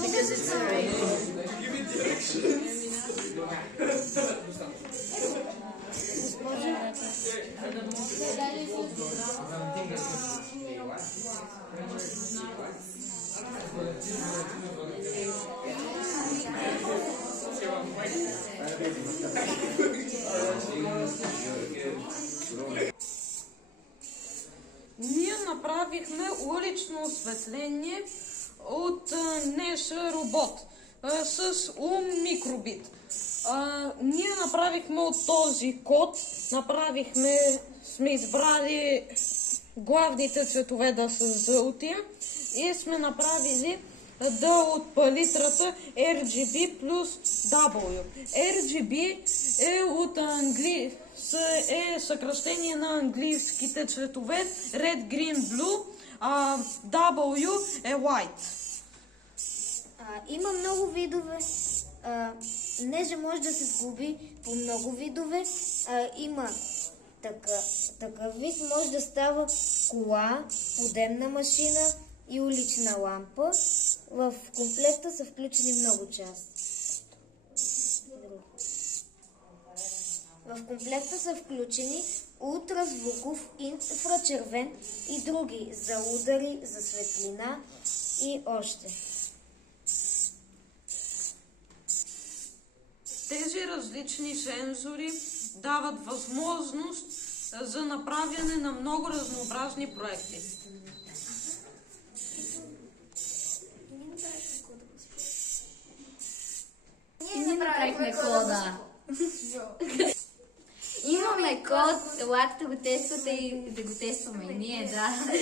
Because it's a rain. Give me directions. Ние направихме улично осветление от Неша робот с микробит. Ние направихме от този код, сме избрали главните цветове да са жълти и сме направили от палитрата RGB плюс W. RGB е съкръщение на английските цветове Red, Green, Blue, а W е White. Има много видове. Нежа може да се сглоби по много видове. Има такъв вид, може да става кола, подемна машина и улична лампа. В комплекта са включени много части. В комплекта са включени ултразвуков, инфрачервен и други за удари, за светлина и още. Тези различни сензори дават възможност за направяне на много разнообразни проекти. Ние направихме кода. Имаме код, елате да го тествате и да го тестваме. Ние, да.